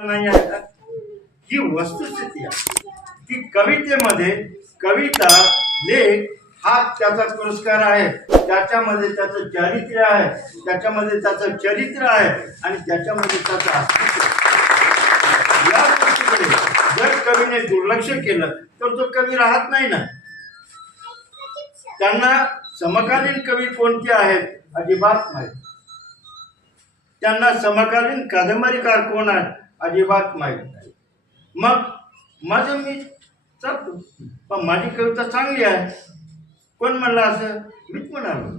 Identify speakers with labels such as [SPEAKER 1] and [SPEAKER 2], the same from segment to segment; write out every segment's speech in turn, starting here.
[SPEAKER 1] नाही आहे ही वस्तुस्थिती आहे. की कवितेमध्ये कविता लेख हा त्याचा पुरस्कार आहे. त्याच्यामध्ये त्याचं चारित्र्य आहे. त्याच्यामध्ये त्याचं चरित्र आहे. आणि त्याच्यामध्ये त्याचं अस्तित्व या गोष्टीकडे जर कवीने दुर्लक्ष केलं तर तो कवी राहत नाही ना. त्यांना समकालीन कवी कोणते आहेत? अजिबात माहीत त्यांना समकालीन कादंबरीकार कोण आहेत? अजिबात माहीत नाही. मग माझं मी चालतो. पण माझी कविता चांगली आहे. कोण म्हणलं असं? मीच म्हणालो.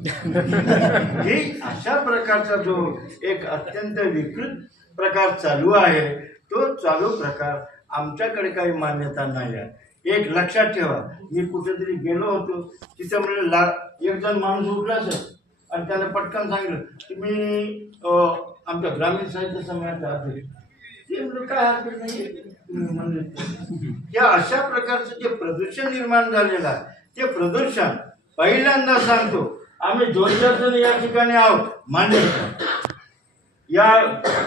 [SPEAKER 1] हे अशा प्रकारचा जो एक अत्यंत विकृत प्रकार चालू आहे तो चालू प्रकार आमच्याकडे काही मान्यता नाही आहे. एक लक्षात ठेवा. मी कुठेतरी गेलो होतो. तिथं म्हणलं ला एक जण माणूस उठला सर आणि त्याला पटकन सांगितलं की मी आमच्या ग्रामीण साहित्य म्हणले काय हरकत नाही या अशा प्रकारचं जे प्रदूषण निर्माण झालेलं आहे ते प्रदूषण पहिल्यांदा सांगतो आम्ही दोन चार जण या ठिकाणी आहोत मान्य या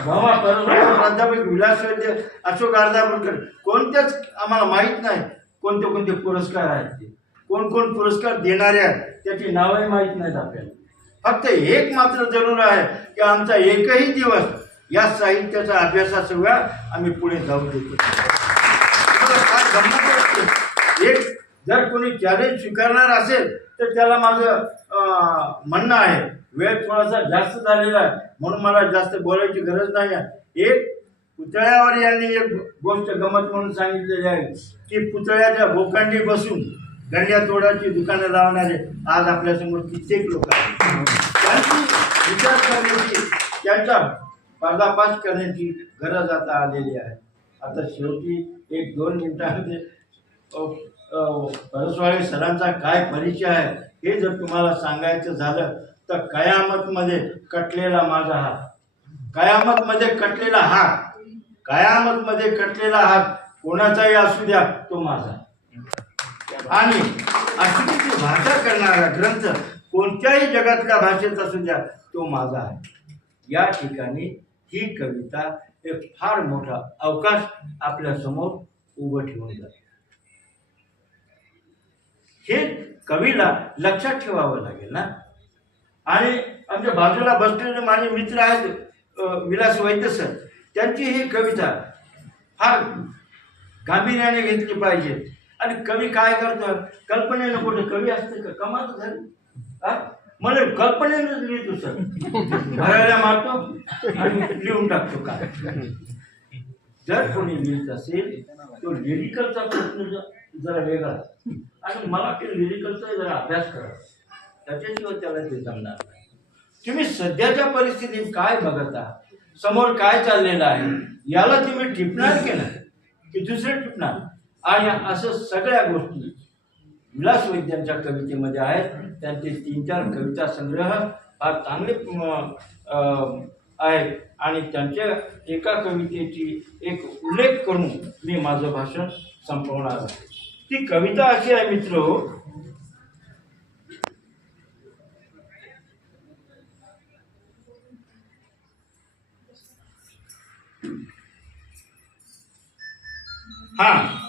[SPEAKER 1] भावा परस्पर प्राध्यापक विलास वैद्य अशोक अर्धापूरकर कोणत्याच आम्हाला माहीत नाही कोणते कोणते पुरस्कार आहेत ते. कोण कोण पुरस्कार देणारे आहेत त्याची नावही माहीत नाहीत आपल्याला. फक्त एक मात्र जरूर आहे की आमचा एकही दिवस या साहित्याचा अभ्यासाचा वेळा आम्ही पुढे जाऊ देतो. फार गंमत एक जर कोणी चॅलेंज स्वीकारणार असेल तर त्याला माझं म्हणणं आहे. वेळ थोडासा जास्त झालेला आहे म्हणून मला जास्त बोलायची गरज नाही आहे. एक पुतळ्यावर यांनी एक गोष्ट गमत म्हणून सांगितलेली आहे की पुतळ्याच्या भोकांडी बसून गंड्या तोडाची दुकानं लावणारे आज आपल्यासमोर कित्येक लोक आहेत. त्यांची विचार करण्याची त्यांचा पर्दाफाश करण्याची गरज आता आलेली आहे. आता शेवटी एक दोन मिनिटांमध्ये परसवाळे सरांचा काय परिचय आहे हे जर तुम्हाला सांगायचं झालं तर कयामतमध्ये कटलेला माझा हात. कयामतमध्ये कटलेला हात. कयामतमध्ये कटलेला हात कोणाचाही असू द्या तो माझा. आणि अशी भाषा करणारा ग्रंथ कोणत्याही जगातल्या भाषेत असू द्या तो माझा आहे. या ठिकाणी ही कविता एक फार मोठा अवकाश आपल्यासमोर उभं ठेवून जाते हे कवीला लक्षात ठेवावं लागेल ना? आणि आमच्या बाजूला बसलेले माझे मित्र आहेत विलास वैद्य सर त्यांची ही कविता फार गांभीर्याने घेतली पाहिजे. आणि कवी काय करतो कल्पनेनं कुठे कवी असते का? कमाल झाली. हा? मला कल्पनेनंच लिहितो सर. भरायला मारतो आणि लिहून टाकतो काय? जर कोणी लिहित असेल तो लिरिकलचा प्रश्न जरा वेगळा. आणि मला ते लिरिकलचा जरा अभ्यास करा. त्याच्याशिवाय त्याला ते जमणार नाही. तुम्ही सध्याच्या परिस्थितीत काय बघत आहात? समोर काय चाललेलं आहे? याला तुम्ही टिपणार की नाही? की दुसरे टिपणार? आणि असं सगळ्या गोष्टी विलास वैद्यांच्या कवितेमध्ये आहेत त्यांचे तीन चार कविता संग्रह हा चांगले आहेत. आणि त्यांच्या एका कवितेची एक उल्लेख करून मी माझं भाषण संपवणार आहे. ती कविता अशी आहे मित्र. हा.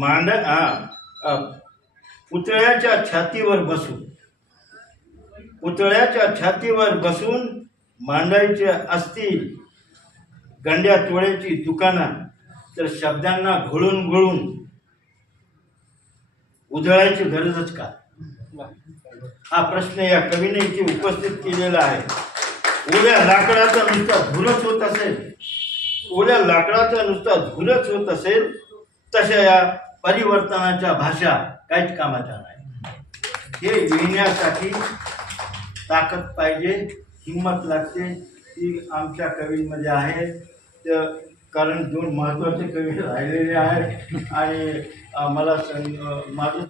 [SPEAKER 1] मांडा हा पुतळ्याच्या छातीवर बसून पुतळ्याच्या छातीवर बसून मांडायचे असतील गंड्या तोळ्याची दुकानं तर शब्दांना घोळून घोळून उधळायची गरजच का? हा प्रश्न या कवीने इथे उपस्थित केलेला आहे. ओल्या लाकडाचा नुसता धुरच होत असेल. ओल्या लाकडाचा नुसता धुरच होत असेल तशा या परिवर्तनाच्या भाषा काहीच कामाच्या नाही. हे लिहिण्यासाठी ताकद पाहिजे हिंमत लागते. ती आमच्या कवींमध्ये आहे. तर कारण दोन महत्त्वाचे कवी राहिलेले आहेत. आणि मला सं माझं